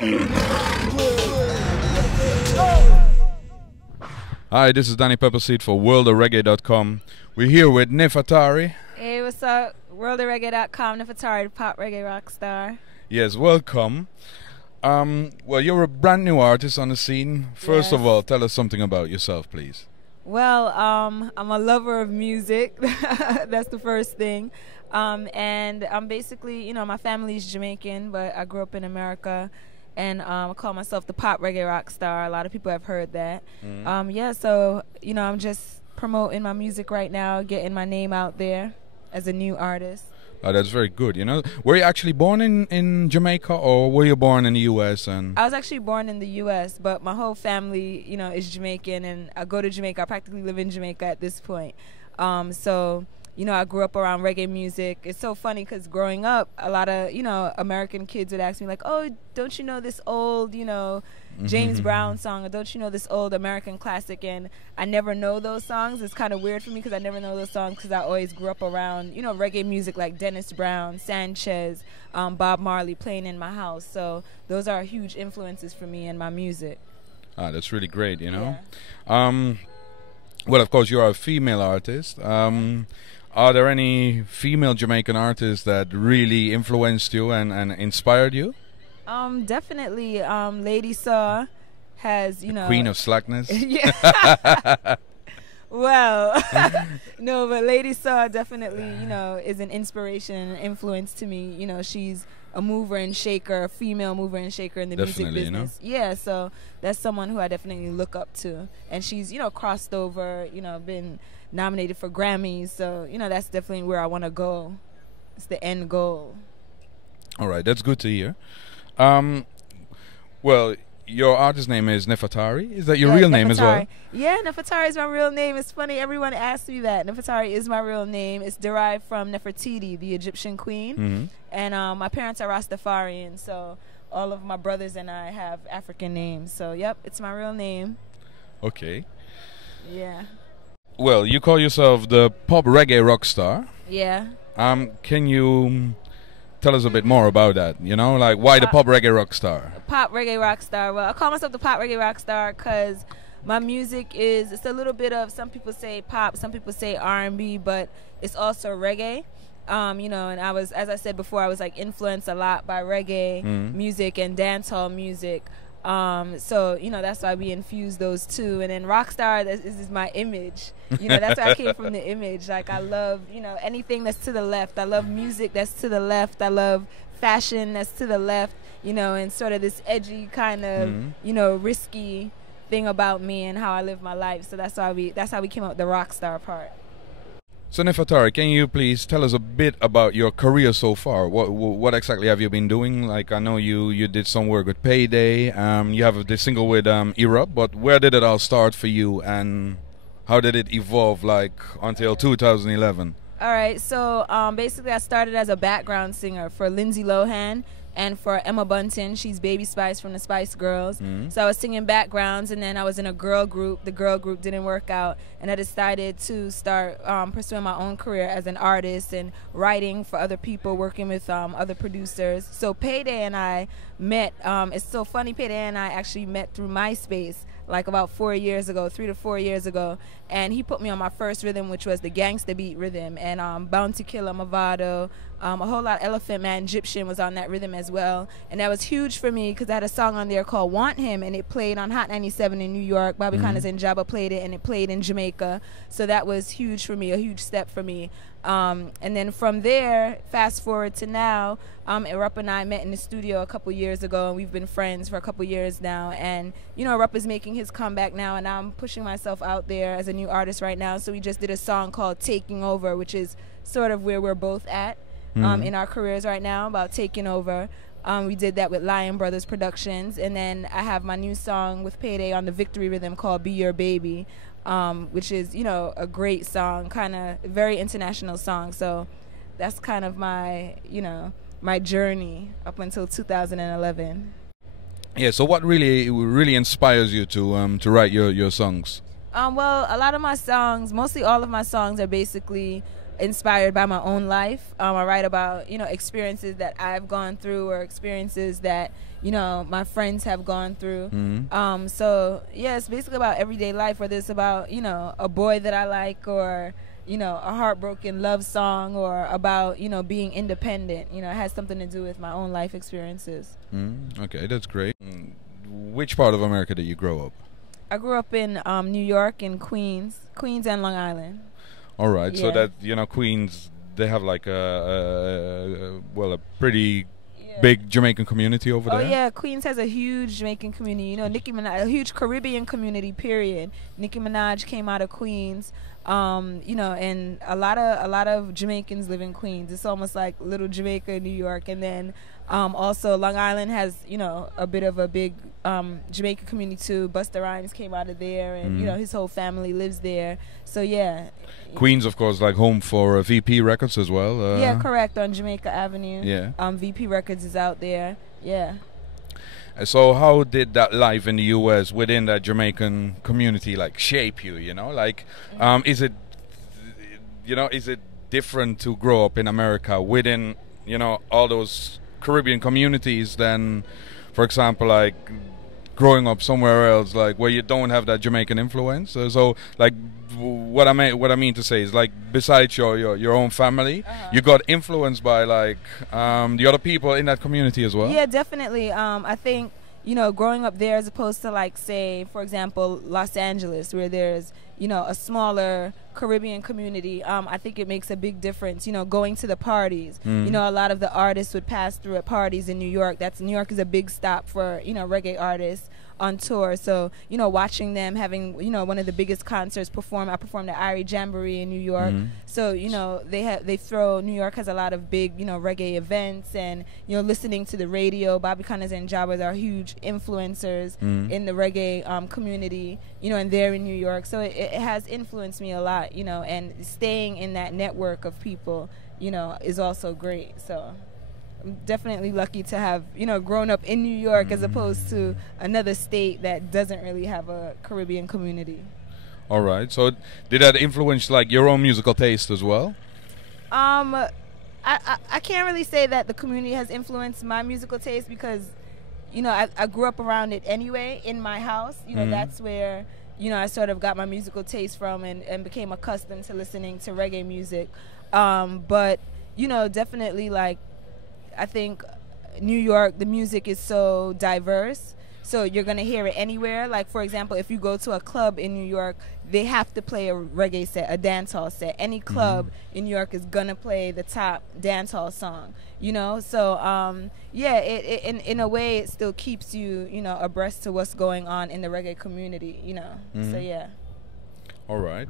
Hi, this is Danny Pepperseed for worldofreggae.com. We're here with Nefatari. Hey, what's up? Worldofreggae.com, Nefatari, pop reggae rock star. Yes, welcome. Well, you're a brand new artist on the scene. First of all, tell us something about yourself, please. Well, I'm a lover of music. That's the first thing. And I'm basically, my family's Jamaican, but I grew up in America. And I call myself the pop reggae rock star. A lot of people have heard that. So, I'm just promoting my music right now, getting my name out there as a new artist. Oh, that's very good. Were you actually born in Jamaica, or were you born in the U.S.? And I was actually born in the U.S., but my whole family, is Jamaican, and I go to Jamaica. I practically live in Jamaica at this point. So, I grew up around reggae music. It's so funny because growing up, a lot of, American kids would ask me like, oh, don't you know this old, James Brown song, or don't you know this old American classic? And I never know those songs. It's kind of weird for me because I never know those songs because I always grew up around, reggae music like Dennis Brown, Sanchez, Bob Marley playing in my house. So those are huge influences for me in my music. Ah, that's really great, Yeah. Well, of course, you are a female artist. Are there any female Jamaican artists that really influenced you and inspired you? Definitely. Lady Saw has, Queen of Slackness. Yeah. Well, no, but Lady Saw definitely, is an inspiration and influence to me. She's a mover and shaker, a female mover and shaker in the music business. Yeah, so that's someone who I definitely look up to. And she's, crossed over, been nominated for Grammys. So, that's definitely where I want to go. It's the end goal. All right, that's good to hear. Well, your artist name is Nefatari. Is that your real name as well? Yeah, Nefatari is my real name. It's funny, everyone asks me that. Nefatari is my real name. It's derived from Nefertiti, the Egyptian queen. And my parents are Rastafarian, so all of my brothers and I have African names. So, yep, it's my real name. Okay. Yeah. Well, you call yourself the pop reggae rock star. Yeah. Can you tell us a bit more about that? Like why the pop reggae rock star? Pop reggae rock star. Well, I call myself the pop reggae rock star because my music it's a little bit of, some people say pop, some people say R&B, but it's also reggae. And I was, as I said before, I was like influenced a lot by reggae music and dancehall music. So, that's why we infuse those two. And then Rockstar, this is my image. That's where I came from, the image. Like, I love, anything that's to the left. I love music that's to the left. I love fashion that's to the left, and sort of this edgy kind of, risky thing about me and how I live my life. So that's how we came up with the Rockstar part. So Nefatari, can you please tell us a bit about your career so far? What exactly have you been doing? Like, I know you did some work with Payday. You have this single with Erupt, but where did it all start for you, and how did it evolve like until 2011? All right, so basically I started as a background singer for Lindsay Lohan and for Emma Bunton. She's Baby Spice from the Spice Girls. So I was singing backgrounds, and then I was in a girl group. The girl group didn't work out, and I decided to start pursuing my own career as an artist and writing for other people, working with other producers. So Payday and I met. It's so funny, Payday and I actually met through MySpace like about 3 to 4 years ago, and he put me on my first rhythm, which was the Gangsta Beat rhythm, and Bounty Killer, Movado, a whole lot. Elephant Man, Egyptian was on that rhythm as well, and that was huge for me because I had a song on there called Want Him, and it played on Hot 97 in New York. Bobby Connor's and Jabba played it, and it played in Jamaica, so that was huge for me, a huge step for me. And then from there, fast forward to now, Erupt and I met in the studio a couple years ago, and we've been friends for a couple years now. And Erupt is making his comeback now, and I'm pushing myself out there as a new artist right now. So we just did a song called Taking Over, which is sort of where we're both at in our careers right now, about taking over. We did that with Lion Brothers Productions, and then I have my new song with Payday on the Victory rhythm called Be Your Baby, which is, a great song, kind of very international song. So that's kind of my, my journey up until 2011. Yeah, so what really inspires you to write your songs? Well, a lot of my songs, mostly all of my songs, are basically inspired by my own life. I write about, experiences that I've gone through or experiences that, my friends have gone through. So, yeah, it's basically about everyday life, whether it's about, a boy that I like, or, a heartbroken love song, or about, being independent. It has something to do with my own life experiences. Okay, that's great. Which part of America did you grow up? I grew up in New York and Queens and Long Island. All right, Yeah. so that Queens, they have like a pretty big Jamaican community over there. Oh yeah, Queens has a huge Jamaican community. Nicki Minaj, a huge Caribbean community. Period. Nicki Minaj came out of Queens. And a lot of Jamaicans live in Queens. It's almost like little Jamaica, New York, and then also Long Island has a bit of a big Jamaican community too. Busta Rhymes came out of there, and his whole family lives there. So yeah. Queens, of course, like home for VP Records as well. Yeah, correct, on Jamaica Avenue. Yeah. VP Records is out there. Yeah. So how did that life in the U.S. within that Jamaican community like shape you? Is it different to grow up in America within all those Caribbean communities than, for example, like growing up somewhere else, like where you don't have that Jamaican influence? So like what I mean to say is, like, besides your own family, you got influenced by like the other people in that community as well. Yeah, definitely. I think growing up there, as opposed to, like, say, for example, Los Angeles, where there's a smaller Caribbean community, I think it makes a big difference. Going to the parties. A lot of the artists would pass through at parties in New York. New York is a big stop for reggae artists on tour. So watching them having one of the biggest concerts perform. I performed at Irie Jamboree in New York. So New York has a lot of big reggae events, and listening to the radio. Bobby Connors and Jabba are huge influencers in the reggae community. And they're in New York. So it has influenced me a lot. And staying in that network of people is also great. So I'm definitely lucky to have grown up in New York as opposed to another state that doesn't really have a Caribbean community. All right. So did that influence like your own musical taste as well? I can't really say that the community has influenced my musical taste, because I grew up around it anyway in my house. That's where I sort of got my musical taste from, and became accustomed to listening to reggae music. But definitely, like, I think New York, the music is so diverse, so you're going to hear it anywhere. Like, for example, if you go to a club in New York, they have to play a reggae set, a dancehall set. Any club in New York is going to play the top dancehall song, So, yeah, in a way, it still keeps you, abreast to what's going on in the reggae community, So, yeah. All right.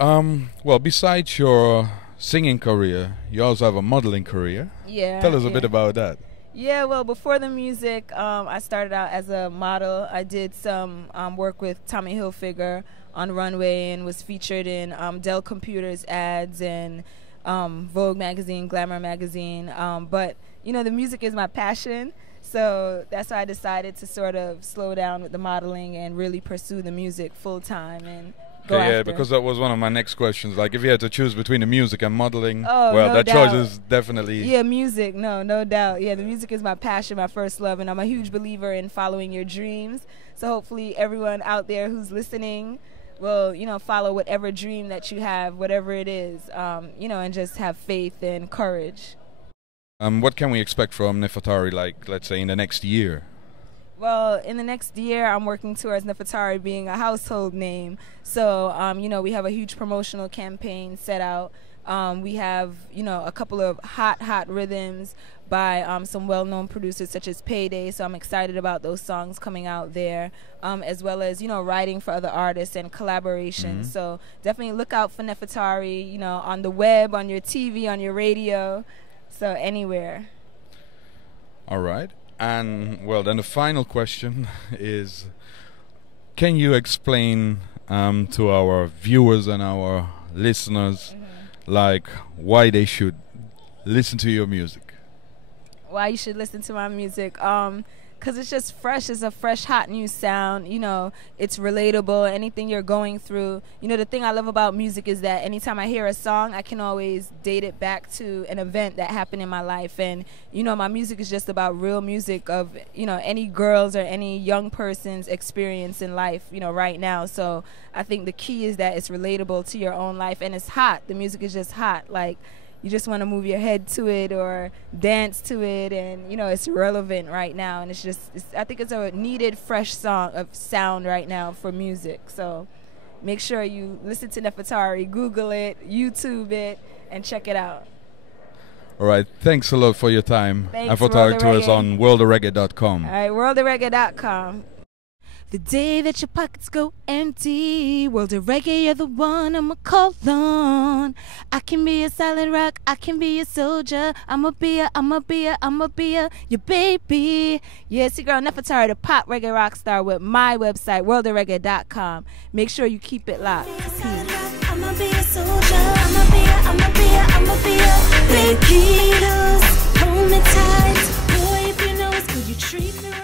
Well, besides your singing career, you also have a modeling career. Yeah. Tell us a bit about that. Yeah, well, before the music, I started out as a model. I did some work with Tommy Hilfiger on runway, and was featured in Dell Computers ads and Vogue magazine, Glamour magazine. But the music is my passion, so that's why I decided to sort of slow down with the modeling and really pursue the music full time and go after. Yeah, because that was one of my next questions. Like, if you had to choose between the music and modeling, well, no that doubt. choice is definitely... Yeah, music, no doubt. Yeah, the music is my passion, my first love, and I'm a huge believer in following your dreams. So hopefully everyone out there who's listening will, follow whatever dream that you have, whatever it is, and just have faith and courage. What can we expect from Nefatari, like, let's say, in the next year? Well, in the next year, I'm working towards Nefatari being a household name. So, we have a huge promotional campaign set out. We have, a couple of hot rhythms by some well-known producers such as Payday. So I'm excited about those songs coming out there, as well as, writing for other artists and collaborations. So definitely look out for Nefatari, on the web, on your TV, on your radio, so anywhere. All right. And, well, then the final question is, can you explain to our viewers and our listeners, like, why they should listen to your music? Why you should listen to my music? because it's just fresh. It's a fresh, hot, new sound. You know, it's relatable. Anything you're going through. You know, the thing I love about music is that anytime I hear a song, I can always date it back to an event that happened in my life. And, you know, my music is just about real music of, you know, any girls or any young person's experience in life, you know, right now. So I think the key is that it's relatable to your own life, and it's hot. The music is just hot. Like, you just want to move your head to it or dance to it, and you know it's relevant right now. And I think it's a needed fresh sound right now for music. So make sure you listen to Nefatari, Google it, YouTube it, and check it out. All right, thanks a lot for your time. Thanks, and for talking to us on worldofreggae.com. All right, worldofreggae.com. The day that your pockets go empty, World of Reggae, you're the one I'ma call on. I can be a solid rock, I can be a soldier. I'ma be your baby. Yeah, it's your girl Nefatari, the pop reggae rock star, with my website, worldofreggae.com. Make sure you keep it locked. I'ma be a soldier. I'ma be a baby. Hold me tight, boy. If you know it's good, you treat me right.